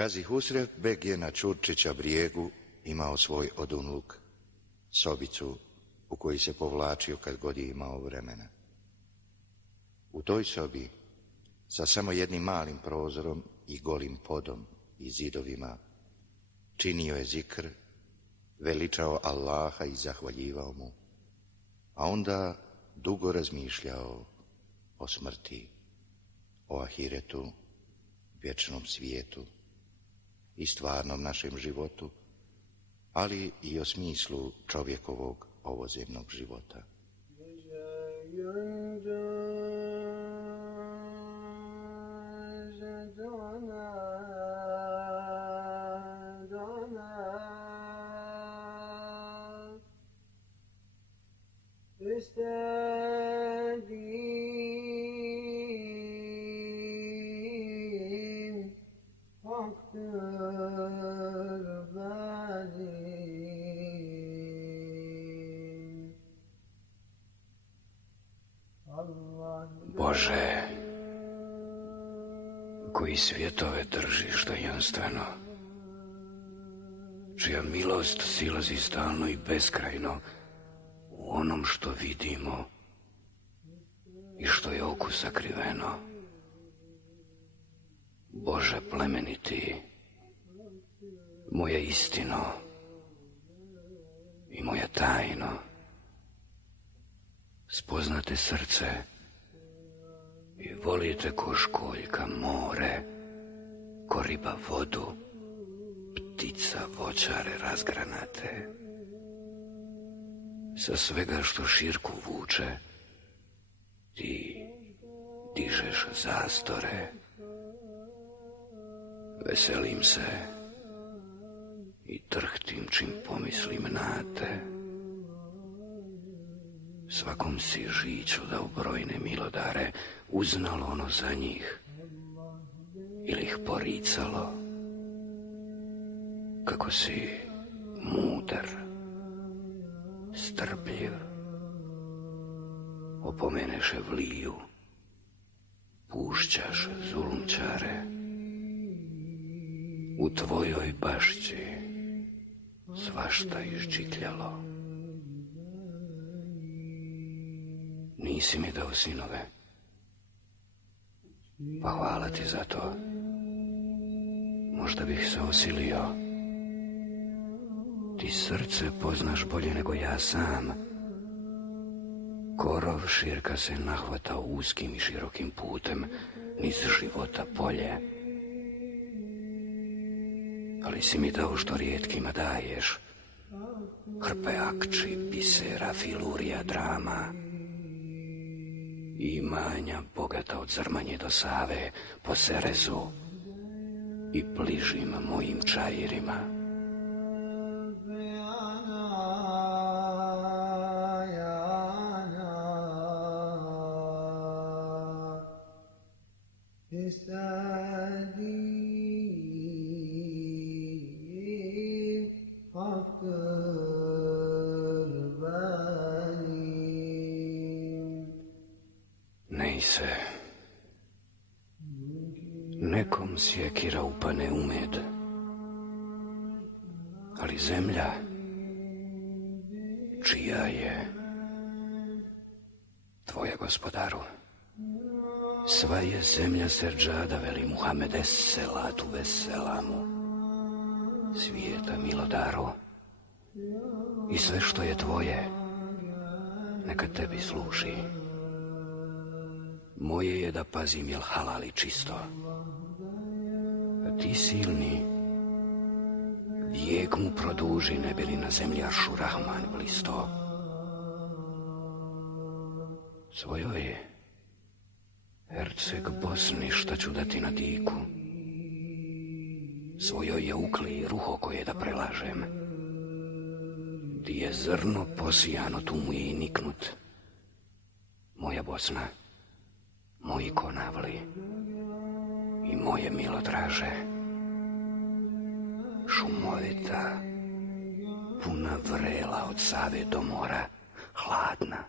Gazi Husrev beg je na Ćurčića brijegu imao svoj odunluk, sobicu u koji se povlačio kad god je imao vremena. U toj sobi, sa samo jednim malim prozorom i golim podom i zidovima, činio je zikr, veličao Allaha i zahvaljivao mu, a onda dugo razmišljao o smrti, o ahiretu, vječnom svijetu i stvarnom našem životu, ali i o smislu čovjekovog ovozemnog života. Bože, koji svjetove držiš tajanstveno, čija milost silazi stalno i beskrajno u onom što vidimo i što je oku sakriveno. Bože plemeniti, moja istino i moja tajno, spoznate srce i volite ko školjka more, ko riba vodu, ptica voćare razgranate. Sa svega što širku vuče, ti dižeš zastore. Veselim se i trhtim čim pomislim na te. Svakom si žiću dao brojne milodare, uznalo ono za njih ili ih poricalo. Kako si mudar, strpljiv, opomeneše vliju, pušćaš zulumčare. U tvojoj bašći svašta iščikljalo. Nisi mi dao sinove, pa hvala ti za to. Možda bih se osilio. Ti srce poznaš bolje nego ja sam. Korov širka se nahvata uskim i širokim putem niz života polje. Ali si mi dao što rijetkima daješ. Hrpe akči, bisera, filurija, drama. Imanja bogata od Zrmanje do Save po Serezu i bližim mojim čajirima. Se nekom sjekira upane u med, ali zemlja čija je? Tvoja, gospodaru. Sva je zemlja seđada, veli Muhammed selatu veselamu, svijeta milodaru, i sve što je tvoje neka tebi služi. Moje je da pazim jel halal i čisto. A ti silni, vijek mu produži, ne bi li na zemlji Aršurahman blisto. Svojoj Herceg Bosni šta ću dati na diku. Svojoj je ukli ruho koje da prelažem. Di je zrno posijano, tu mu je i niknut. Moja Bosna, moji Konavli i moje milodraže, šumovita, puna vrela od Save do mora, hladna,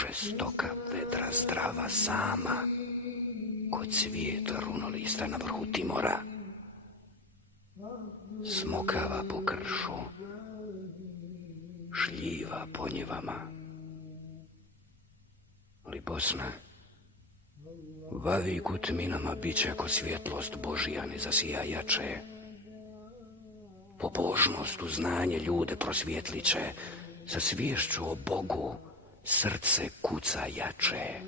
žestoka, vedra, zdrava, sama, ko cvijet runolista na vrhu Timora. smokava po kršu, šljiva po njivama. Ali Bosna, vavi ku tminama biće ako svjetlost Božija ne zasija jače. Pobožnost u znanje ljude prosvjetlit će, sa sviješću o Bogu srce kuca jače.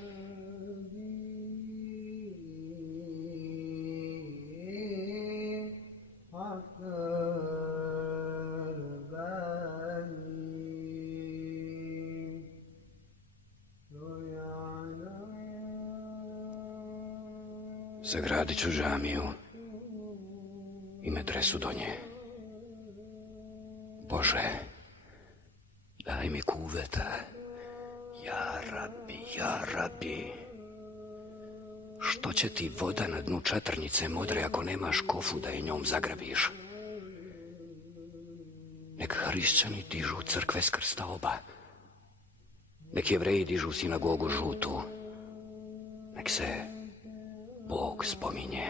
Sagradit ću džamiju i medresu do nje. Bože, daj mi kuveta. Ja rabi, ja rabi. Što će ti voda na dnu čatrnice modre ako nemaš kofu da je njom zagrabiš? Nek hrišćani dižu crkve s krsta oba. Nek Jevreji dižu sinagogu žutu. Nek se Bog spominje.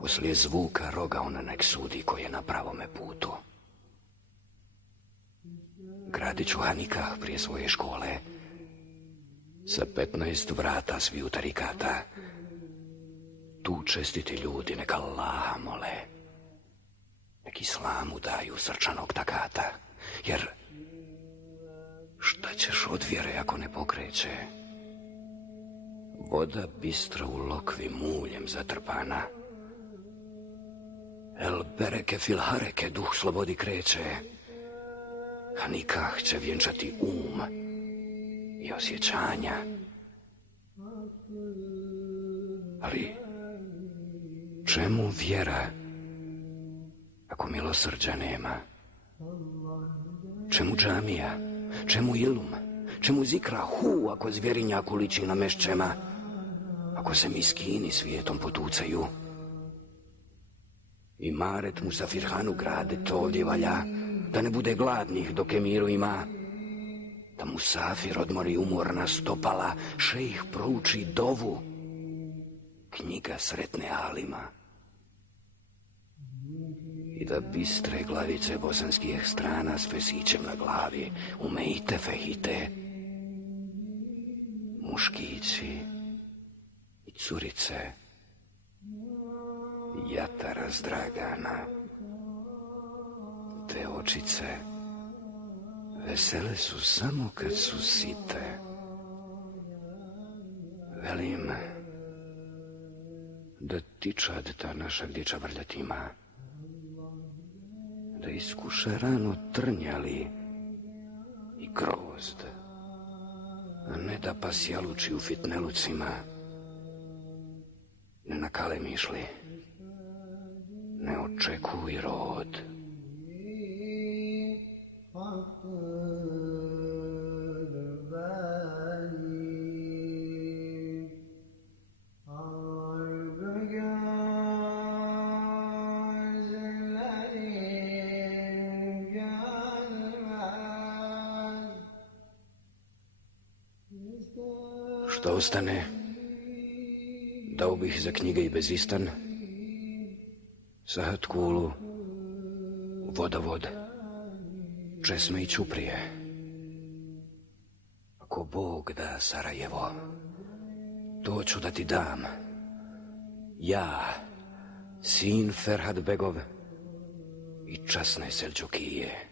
Poslije zvuka roga on nek sudi koji je na pravome putu. Gradit ću hanikah prije svoje škole sa 15 vrata sviju tarikata. Tu čestiti ljudi neka Allaha mole, nek islamu daju srčanog takata, jer šta ćeš od vjere ako ne pokreće? Voda bistra u lokvi muljem zatrpana. El bereke fil hareke, duh slobodi kreće. A nikah će vjenčati i osjećanja. Ali čemu vjera ako milosrđa nema? Čemu džamija? Čemu ilum? Čemu zikra ako zvjerinjaku liči na mešćema? Ako se miskini svijetom potucaju? I Maret Musafirhanu grade to ovdje valja, da ne bude gladnih dok je miru ima. Da Musafir odmori umorna stopala, šejih prouči dovu, knjiga sretne alima. I da bistre glavice bosanskih strana s fesićem na glavi umejte fehite. Muškići i curice, jatara zdragana, te očice vesele su samo kad su site. Velim da tičad ta naša gdje čavrljat ima, da iskuša rano trnjali i grozd, a ne da pas jaluči u fitnelucima, ne nakale mišli, ne očekuj rod. Što ostane? Dao bih za knjige i bezistan, Sahat Kulu, Vodovod, Česme i Ćuprije. Ako Bog da, Sarajevo, to ću da ti dam. Ja, sin Ferhat Begov i časne Selđukije.